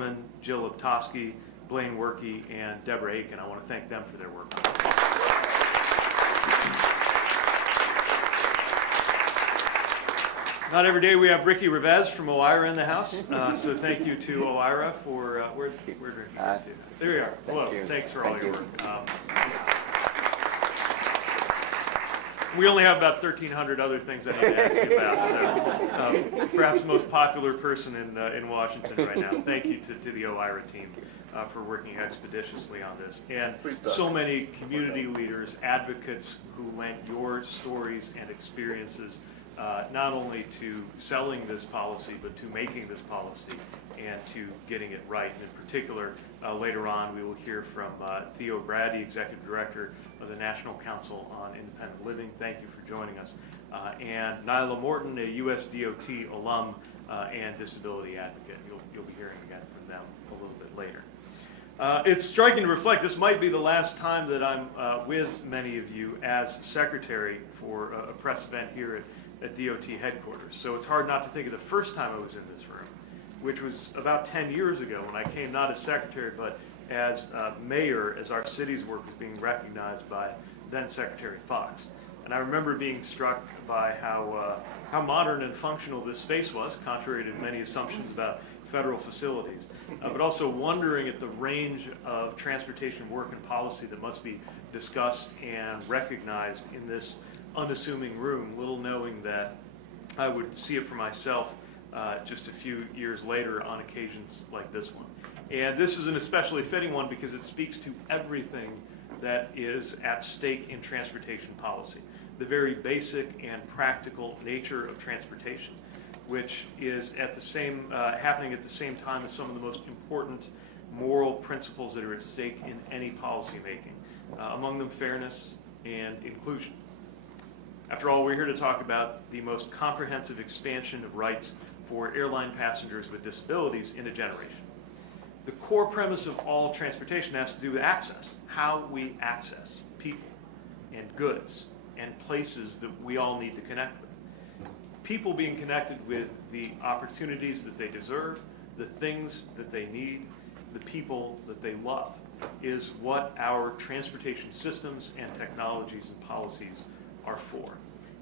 Gorman, Jill Liptofsky, Blaine Werke, and Deborah Aiken. I want to thank them for their work on this. Not every day we have Ricky Revesz from OIRA in the house, so thank you to OIRA for, where did you get to? There you are. Hello. Thanks for all your work. We only have about 1,300 other things I need to ask you about, so perhaps the most popular person in Washington right now. Thank you to the OIRA team for working expeditiously on this. And so many community leaders, advocates who lent your stories and experiences not only to selling this policy, but to making this policy and to getting it right. And in particular, later on, we will hear from Theo Brady, Executive Director of the National Council on Independent Living. Thank you for joining us. And Nyla Morton, a USDOT alum and disability advocate. You'll be hearing again from them a little bit later. It's striking to reflect, this might be the last time that I'm with many of you as Secretary for a press event here at DOT headquarters. So it's hard not to think of the first time I was in this room, which was about 10 years ago when I came not as Secretary, but as Mayor, as our city's work was being recognized by then Secretary Fox. And I remember being struck by how modern and functional this space was, contrary to many assumptions about federal facilities, but also wondering at the range of transportation work and policy that must be discussed and recognized in this unassuming room, little knowing that I would see it for myself just a few years later on occasions like this one. And this is an especially fitting one because it speaks to everything that is at stake in transportation policy, the very basic and practical nature of transportation, which is at the same happening at the same time as some of the most important moral principles that are at stake in any policy making, among them fairness and inclusion. After all, we're here to talk about the most comprehensive expansion of rights for airline passengers with disabilities in a generation. The core premise of all transportation has to do with access, how we access people and goods and places that we all need to connect with. People being connected with the opportunities that they deserve, the things that they need, the people that they love, is what our transportation systems and technologies and policies are for.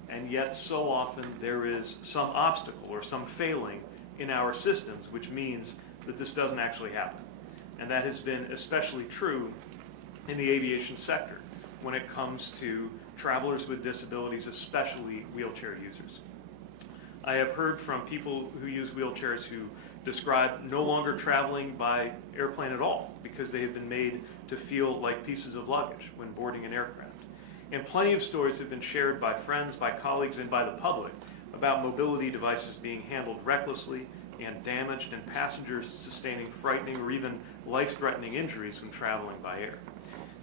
And yet so often there is some obstacle or some failing in our systems, which means that this doesn't actually happen. And that has been especially true in the aviation sector when it comes to travelers with disabilities, especially wheelchair users. I have heard from people who use wheelchairs who describe no longer traveling by airplane at all because they have been made to feel like pieces of luggage when boarding an aircraft. And plenty of stories have been shared by friends, by colleagues, and by the public about mobility devices being handled recklessly and damaged, and passengers sustaining frightening or even life-threatening injuries when traveling by air.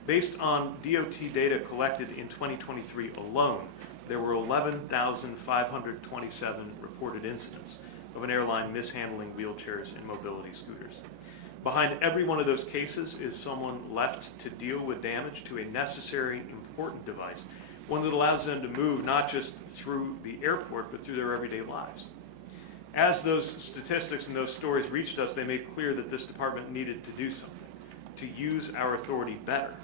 Based on DOT data collected in 2023 alone, there were 11,527 reported incidents of an airline mishandling wheelchairs and mobility scooters. Behind every one of those cases is someone left to deal with damage to a necessary, important device, one that allows them to move not just through the airport, but through their everyday lives. As those statistics and those stories reached us, they made clear that this department needed to do something, to use our authority better,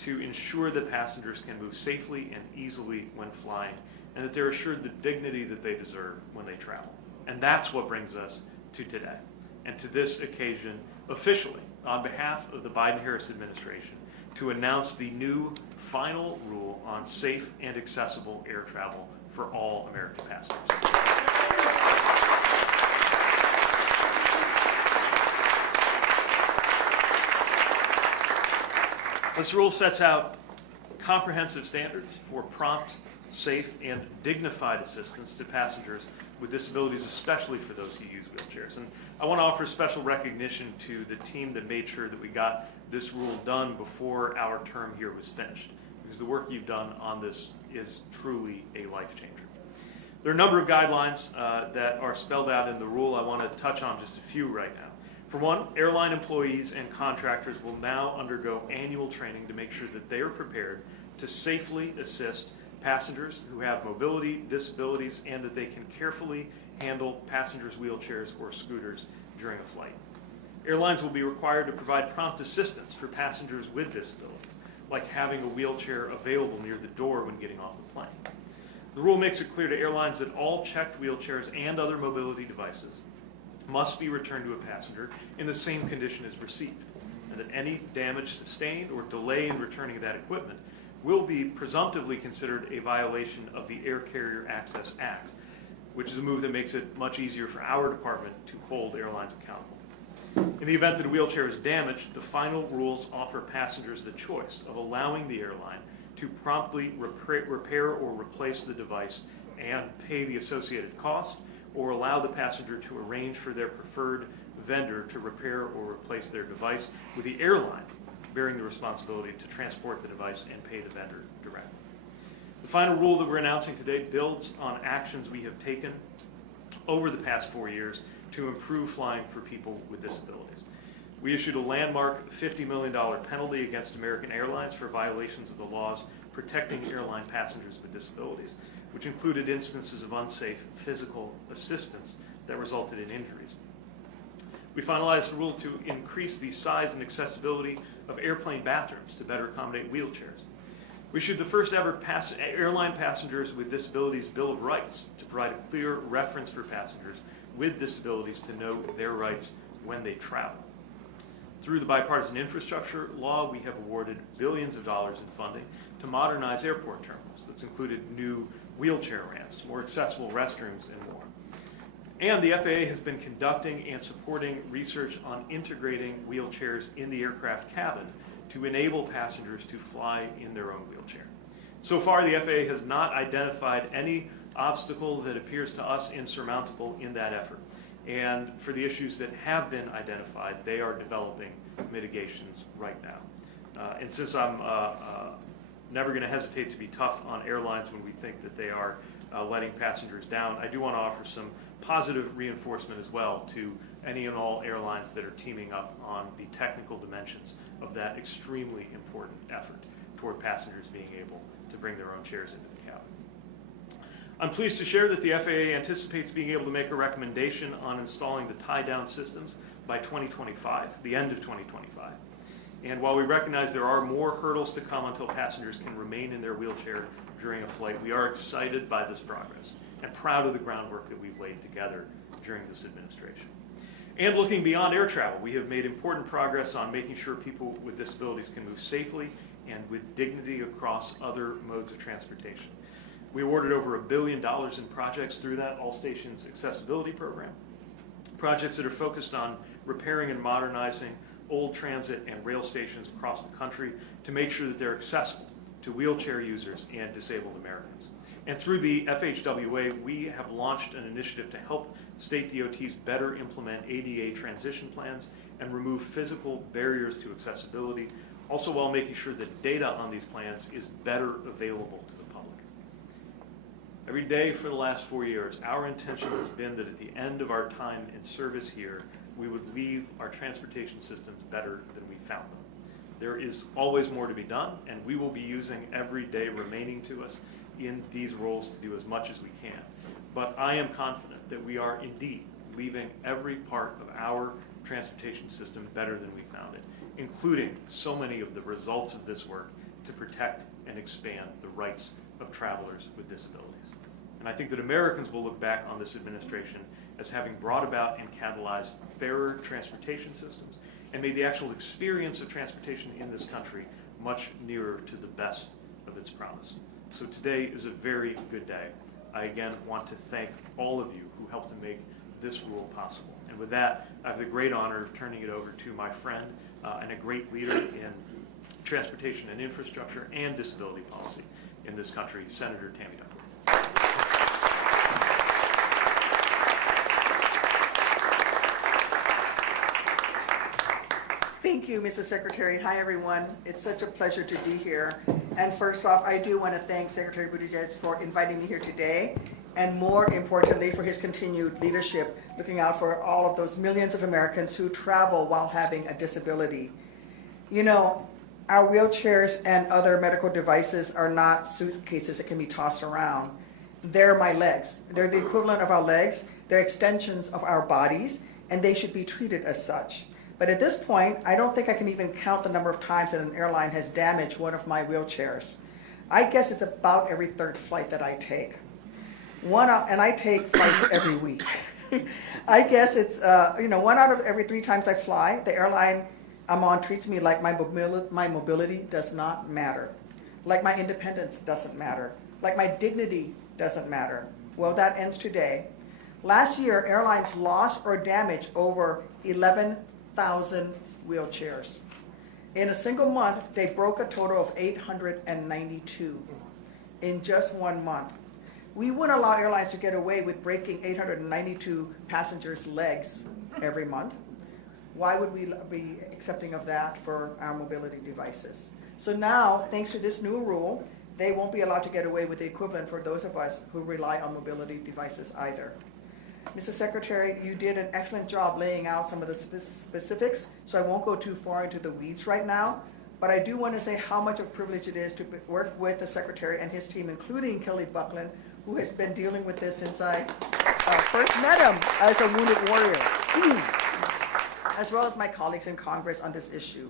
to ensure that passengers can move safely and easily when flying, and that they're assured the dignity that they deserve when they travel. And that's what brings us to today, and to this occasion, officially, on behalf of the Biden-Harris administration, to announce the new final rule on safe and accessible air travel for all American passengers. This rule sets out comprehensive standards for prompt, safe, and dignified assistance to passengers with disabilities, especially for those who use wheelchairs. And I want to offer special recognition to the team that made sure that we got this rule done before our term here was finished, because the work you've done on this is truly a life changer. There are a number of guidelines that are spelled out in the rule. I want to touch on just a few right now. For one, airline employees and contractors will now undergo annual training to make sure that they are prepared to safely assist passengers who have mobility, disabilities, and that they can carefully handle passengers' wheelchairs or scooters during a flight. Airlines will be required to provide prompt assistance for passengers with disabilities, like having a wheelchair available near the door when getting off the plane. The rule makes it clear to airlines that all checked wheelchairs and other mobility devices must be returned to a passenger in the same condition as received, and that any damage sustained or delay in returning that equipment will be presumptively considered a violation of the Air Carrier Access Act, which is a move that makes it much easier for our department to hold airlines accountable. In the event that a wheelchair is damaged, the final rules offer passengers the choice of allowing the airline to promptly repair or replace the device and pay the associated cost, or allow the passenger to arrange for their preferred vendor to repair or replace their device, with the airline bearing the responsibility to transport the device and pay the vendor directly. The final rule that we're announcing today builds on actions we have taken over the past 4 years to improve flying for people with disabilities. We issued a landmark $50 million penalty against American Airlines for violations of the laws protecting airline passengers with disabilities, which included instances of unsafe physical assistance that resulted in injuries. We finalized a rule to increase the size and accessibility of airplane bathrooms to better accommodate wheelchairs. We issued the first ever airline passengers with disabilities Bill of Rights to provide a clear reference for passengers with disabilities to know their rights when they travel. Through the bipartisan infrastructure law, we have awarded billions of dollars in funding to modernize airport terminals. That's included new wheelchair ramps, more accessible restrooms, and more. And the FAA has been conducting and supporting research on integrating wheelchairs in the aircraft cabin to enable passengers to fly in their own wheelchair. So far, the FAA has not identified any obstacle that appears to us insurmountable in that effort. And for the issues that have been identified, they are developing mitigations right now. And since I'm never going to hesitate to be tough on airlines when we think that they are letting passengers down, I do want to offer some positive reinforcement as well to any and all airlines that are teaming up on the technical dimensions of that extremely important effort toward passengers being able to bring their own chairs into the cabin. I'm pleased to share that the FAA anticipates being able to make a recommendation on installing the tie-down systems by 2025, the end of 2025. And while we recognize there are more hurdles to come until passengers can remain in their wheelchair during a flight, we are excited by this progress and proud of the groundwork that we've laid together during this administration. And looking beyond air travel, we have made important progress on making sure people with disabilities can move safely and with dignity across other modes of transportation. We awarded over $1 billion in projects through that All Stations Accessibility Program, projects that are focused on repairing and modernizing old transit and rail stations across the country to make sure that they're accessible to wheelchair users and disabled Americans. And through the FHWA, we have launched an initiative to help state DOTs better implement ADA transition plans and remove physical barriers to accessibility, also while making sure that data on these plans is better available to the public. Every day for the last 4 years, our intention has been that at the end of our time in service here, we would leave our transportation systems better than we found them. There is always more to be done, and we will be using every day remaining to us in these roles to do as much as we can. But I am confident that we are indeed leaving every part of our transportation system better than we found it, including so many of the results of this work to protect and expand the rights of travelers with disabilities. And I think that Americans will look back on this administration as having brought about and catalyzed fairer transportation systems and made the actual experience of transportation in this country much nearer to the best of its promise. So today is a very good day. I again want to thank all of you who helped to make this rule possible. And with that, I have the great honor of turning it over to my friend and a great leader in transportation and infrastructure and disability policy in this country, Senator Tammy Duckworth. Thank you, Mr. Secretary. Hi, everyone. It's such a pleasure to be here. And first off, I do want to thank Secretary Buttigieg for inviting me here today, and more importantly, for his continued leadership, looking out for all of those millions of Americans who travel while having a disability. You know, our wheelchairs and other medical devices are not suitcases that can be tossed around. They're my legs. They're the equivalent of our legs. They're extensions of our bodies, and they should be treated as such. But at this point, I don't think I can even count the number of times that an airline has damaged one of my wheelchairs. I guess it's about every third flight that I take. And I take flights every week. I guess it's, 1 out of every 3 times I fly, the airline I'm on treats me like my mobility does not matter. Like my independence doesn't matter. Like my dignity doesn't matter. Well, that ends today. Last year, airlines lost or damaged over 11,000 wheelchairs. In a single month, they broke a total of 892 in just 1 month. We wouldn't allow airlines to get away with breaking 892 passengers' legs every month. Why would we be accepting of that for our mobility devices? So now, thanks to this new rule, they won't be allowed to get away with the equivalent for those of us who rely on mobility devices either. Mr. Secretary, you did an excellent job laying out some of the specifics, so I won't go too far into the weeds right now, but I do want to say how much of a privilege it is to work with the Secretary and his team, including Kelly Buckland, who has been dealing with this since I first met him as a wounded warrior, as well as my colleagues in Congress on this issue.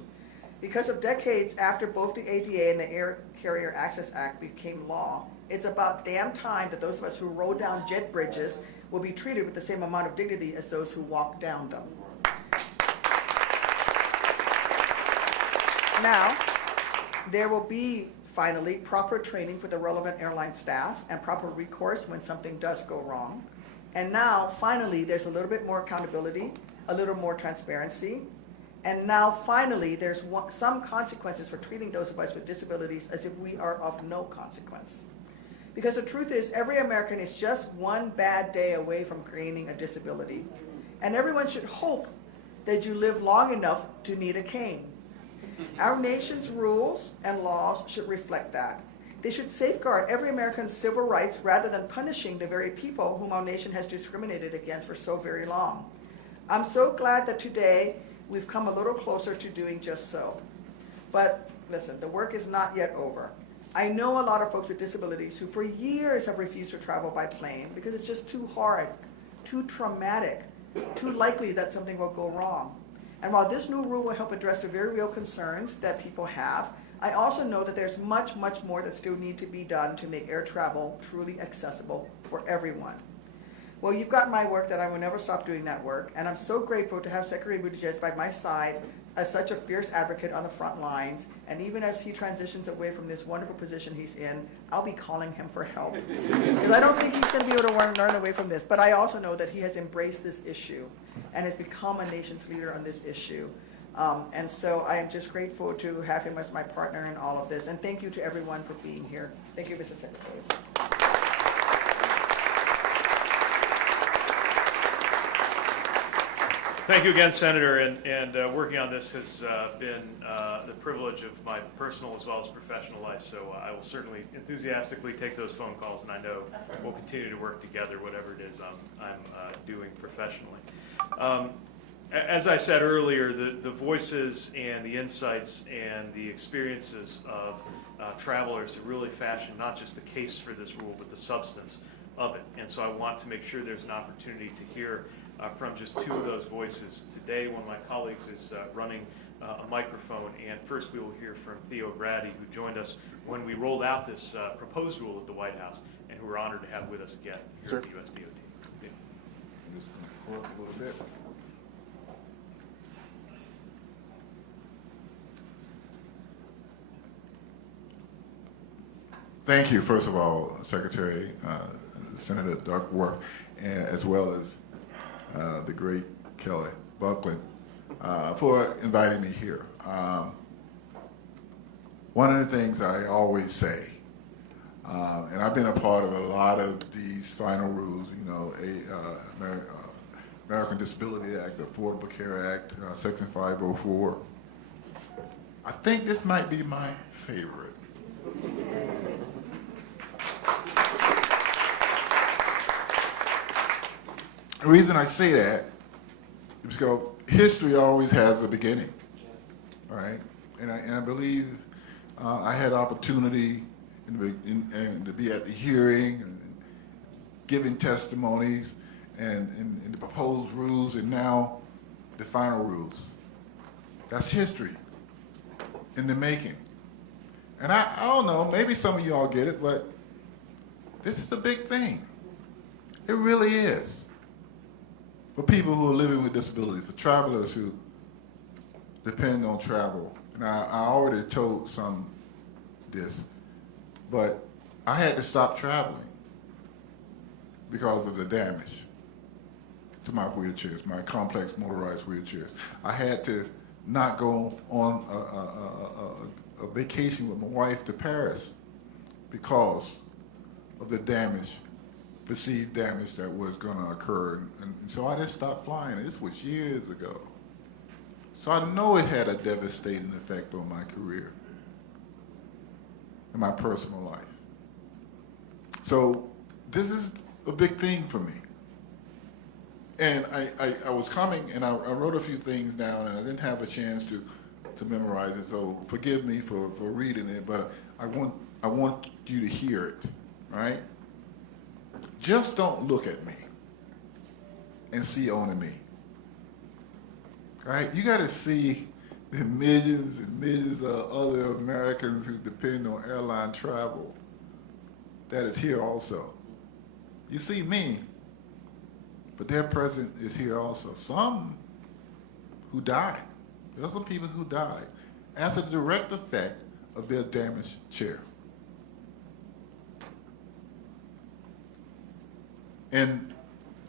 Because of decades after both the ADA and the Air Carrier Access Act became law, it's about damn time that those of us who rode down jet bridges will be treated with the same amount of dignity as those who walk down them. Now, there will be, finally, proper training for the relevant airline staff and proper recourse when something does go wrong. And now, finally, there's a little bit more accountability, a little more transparency. And now, finally, there's some consequences for treating those of us with disabilities as if we are of no consequence. Because the truth is, every American is just one bad day away from gaining a disability. And everyone should hope that you live long enough to need a cane. Our nation's rules and laws should reflect that. They should safeguard every American's civil rights rather than punishing the very people whom our nation has discriminated against for so very long. I'm so glad that today we've come a little closer to doing just so. But listen, the work is not yet over. I know a lot of folks with disabilities who for years have refused to travel by plane because it's just too hard, too traumatic, too likely that something will go wrong. And while this new rule will help address the very real concerns that people have, I also know that there's much, much more that still need to be done to make air travel truly accessible for everyone. Well, you've got my work that I will never stop doing that work, and I'm so grateful to have Secretary Buttigieg by my side as such a fierce advocate on the front lines, and even as he transitions away from this wonderful position he's in, I'll be calling him for help. Because I don't think he's going to be able to learn away from this, but I also know that he has embraced this issue and has become a nation's leader on this issue. And so I am just grateful to have him as my partner in all of this, and thank you to everyone for being here. Thank you, Mr. Secretary. Thank you again, Senator, and working on this has been the privilege of my personal as well as professional life, so I will certainly enthusiastically take those phone calls, and I know we'll continue to work together, whatever it is I'm doing professionally. As I said earlier, the voices and the insights and the experiences of travelers have really fashioned not just the case for this rule, but the substance of it, and so I want to make sure there's an opportunity to hear from just two of those voices. Today, one of my colleagues is running a microphone, and first we will hear from Theo Grady, who joined us when we rolled out this proposed rule at the White House, and who we're honored to have with us again here at the USDOT. Yeah. Just work a little bit. Thank you, first of all, Secretary, Senator Duckworth, and as well as the great Kelly Buckland, for inviting me here. One of the things I always say, and I've been a part of a lot of these final rules, you know, American Disability Act, Affordable Care Act, Section 504. I think this might be my favorite. The reason I say that is because history always has a beginning, right? And I believe I had opportunity to be at the hearing and giving testimonies and the proposed rules and now the final rules. That's history in the making. And I don't know, maybe some of you all get it, but this is a big thing. It really is. For people who are living with disabilities, for travelers who depend on travel. And I already told some this, but I had to stop traveling because of the damage to my wheelchairs, my complex motorized wheelchairs. I had to not go on a vacation with my wife to Paris because of the damage, perceived damage that was going to occur. And so I just stopped flying. This was years ago. So I know it had a devastating effect on my career and my personal life. So this is a big thing for me. And I was coming and I wrote a few things down and I didn't have a chance to memorize it, so forgive me for reading it, but I want you to hear it, right? Just don't look at me and see only me, right? You got to see the millions and millions of other Americans who depend on airline travel that is here also. You see me, but their presence is here also. Some who died. There are some people who died as a direct effect of their damaged chair. And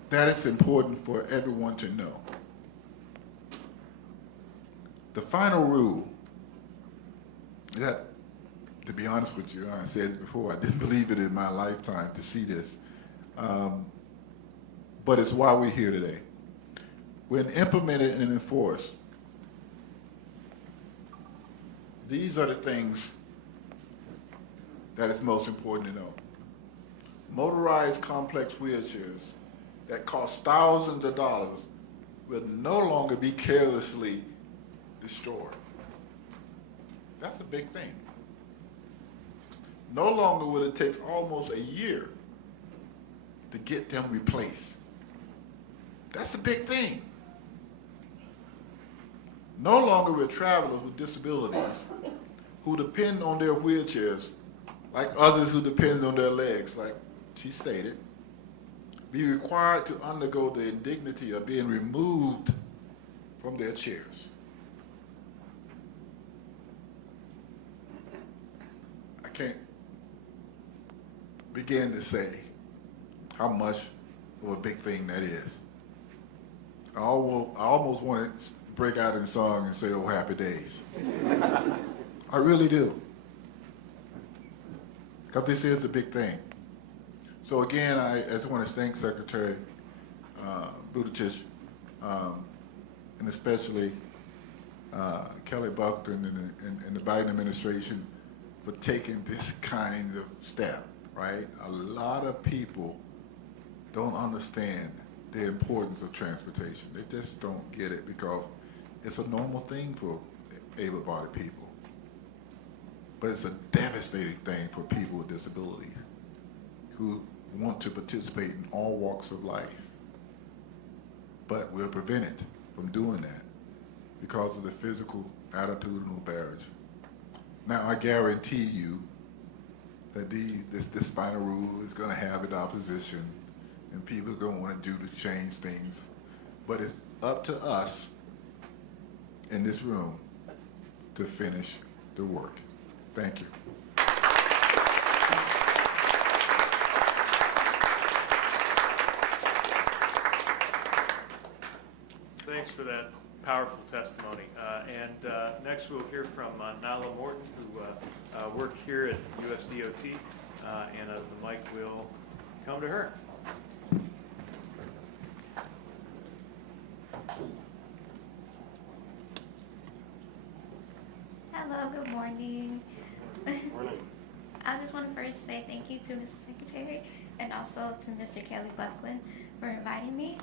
that is important for everyone to know. The final rule, that, to be honest with you, I said it before, I didn't believe it in my lifetime to see this, but it's why we're here today. When implemented and enforced, these are the things that is most important to know. Motorized complex wheelchairs that cost thousands of dollars will no longer be carelessly destroyed. That's a big thing. No longer will it take almost a year to get them replaced. That's a big thing. No longer will travelers with disabilities who depend on their wheelchairs, like others who depend on their legs, like she stated, be required to undergo the indignity of being removed from their chairs. I can't begin to say how much of a big thing that is. I almost want to break out in song and say, "Oh, happy days." I really do. Because this is a big thing. So again, I just want to thank Secretary Buttigieg and especially Kelly Buckton and the Biden administration for taking this kind of step, right? A lot of people don't understand the importance of transportation. They just don't get it because it's a normal thing for able-bodied people. But it's a devastating thing for people with disabilities who want to participate in all walks of life. But we're prevented from doing that because of the physical attitudinal barriers. Now, I guarantee you that this final rule is going to have an opposition and people are going to want to do to change things. But it's up to us in this room to finish the work. Thank you. Thanks for that powerful testimony. Next we'll hear from Nala Morton, who worked here at USDOT, and the mic will come to her. Hello, good morning. Morning. I just want to first say thank you to Mr. Secretary and also to Mr. Kelly Buckland for inviting me.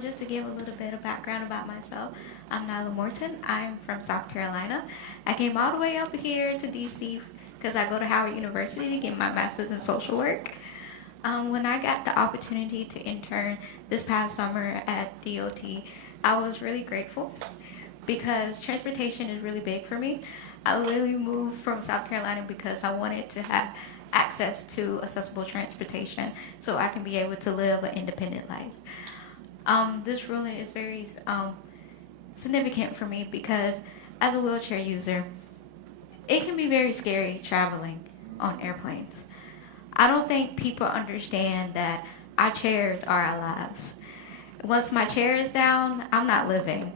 Just to give a little bit of background about myself, I'm Nyla Morton. I'm from South Carolina. I came all the way up here to DC because I go to Howard University to get my master's in social work. When I got the opportunity to intern this past summer at DOT, I was really grateful because transportation is really big for me. I literally moved from South Carolina because I wanted to have access to accessible transportation so I can be able to live an independent life. This ruling is very significant for me because as a wheelchair user, it can be very scary traveling on airplanes. I don't think people understand that our chairs are our lives. Once my chair is down, I'm not living.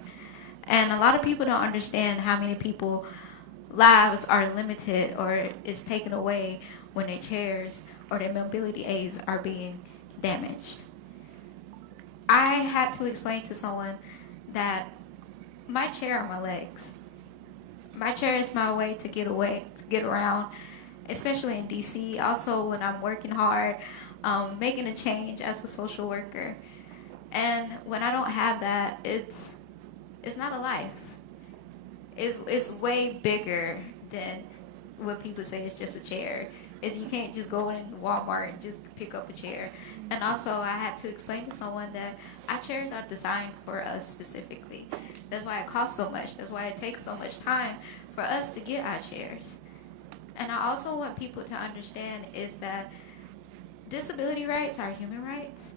And a lot of people don't understand how many people lives are limited or is taken away when their chairs or their mobility aids are being damaged. I had to explain to someone that my chair are my legs. My chair is my way to get away, to get around, especially in DC. Also, when I'm working hard, making a change as a social worker. And when I don't have that, it's not a life. It's way bigger than what people say it's just a chair. You can't just go in Walmart and just pick up a chair. And also, I had to explain to someone that our chairs are designed for us specifically. That's why it costs so much. That's why it takes so much time for us to get our chairs. And I also want people to understand is that disability rights are human rights.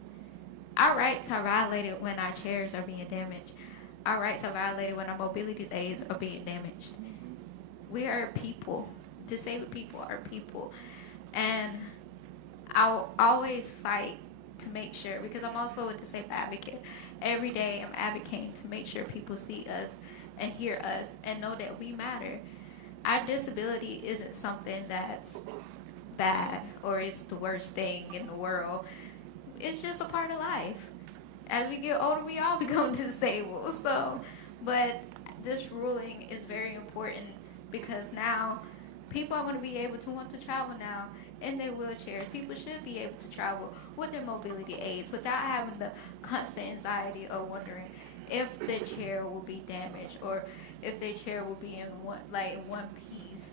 Our rights are violated when our chairs are being damaged. Our rights are violated when our mobility aids are being damaged. We are people. Disabled people are people. And I'll always fight to make sure, because I'm also a disabled advocate. Every day I'm advocating to make sure people see us and hear us and know that we matter. Our disability isn't something that's bad or it's the worst thing in the world. It's just a part of life. As we get older, we all become disabled. But this ruling is very important because now people are going to be able to want to travel now in their wheelchairs. People should be able to travel with their mobility aids without having the constant anxiety of wondering if their chair will be damaged or if their chair will be in one piece.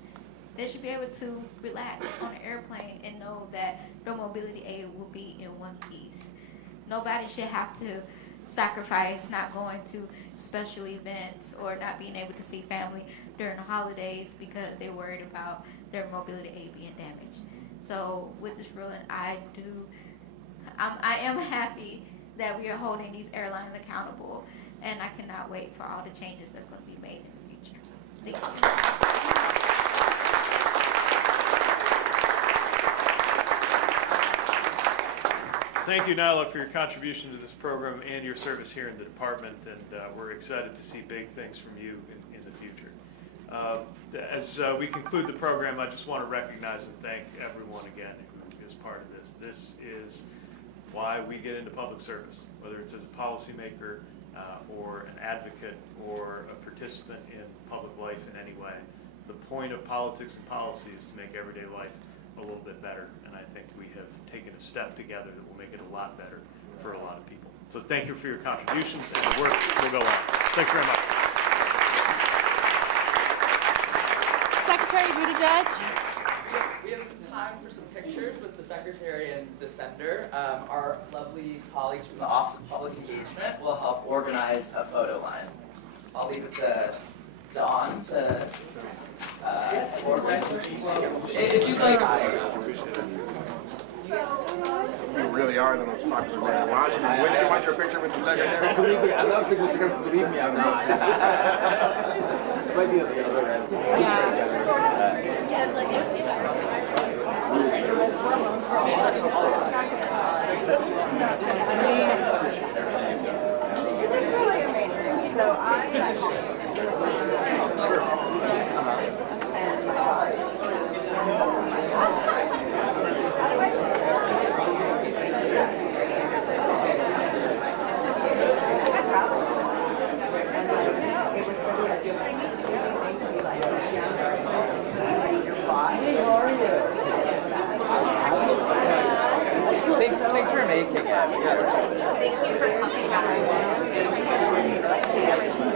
They should be able to relax on an airplane and know that their mobility aid will be in one piece. Nobody should have to sacrifice not going to special events or not being able to see family during the holidays because they're worried about their mobility aid being damaged. So with this ruling, I am happy that we are holding these airlines accountable, and I cannot wait for all the changes that's going to be made in the future. Thank you. Thank you, Nyla, for your contribution to this program and your service here in the department, and we're excited to see big things from you in the future. As we conclude the program, I just want to recognize and thank everyone again who is part of this. This is why we get into public service, whether it's as a policymaker or an advocate or a participant in public life in any way. The point of politics and policy is to make everyday life a little bit better, and I think we have taken a step together that will make it a lot better for a lot of people. So thank you for your contributions, and the work will go on. Thanks very much. Secretary Buttigieg. We have some time for some pictures with the Secretary and the Senator. Our lovely colleagues from the Office of Public Engagement will help organize a photo line. I'll leave it to Dawn to organize. If you'd like a photo. You really are the most popular man in Washington. Wouldn't you want your picture with the Secretary? Believe me, I love people who believe me, I'm not. Might be on the other end. Yes, Thanks for making it. Thank you for coming back.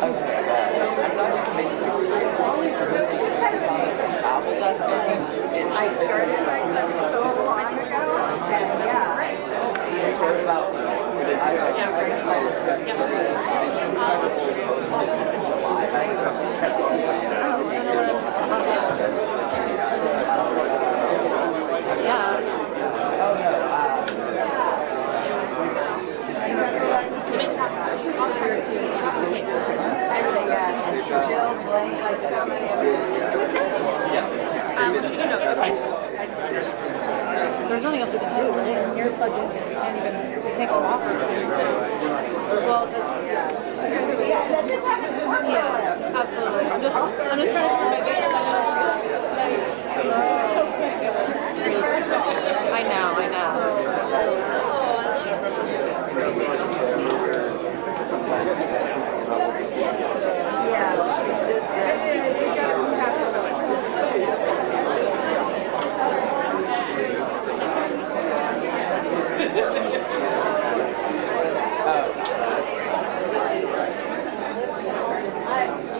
I'm glad you can make it. Travel desk, I started myself so long ago, and yeah. You talked about July. Yeah. There's nothing else we can do, right? Your budget can't even, we can't go off of it. Well, that's, yeah, absolutely. I'm just trying to figure my way out. So quick. I know.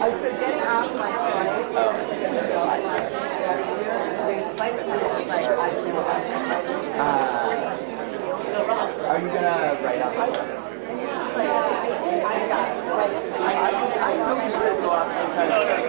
I'm forgetting off my Are you gonna write out?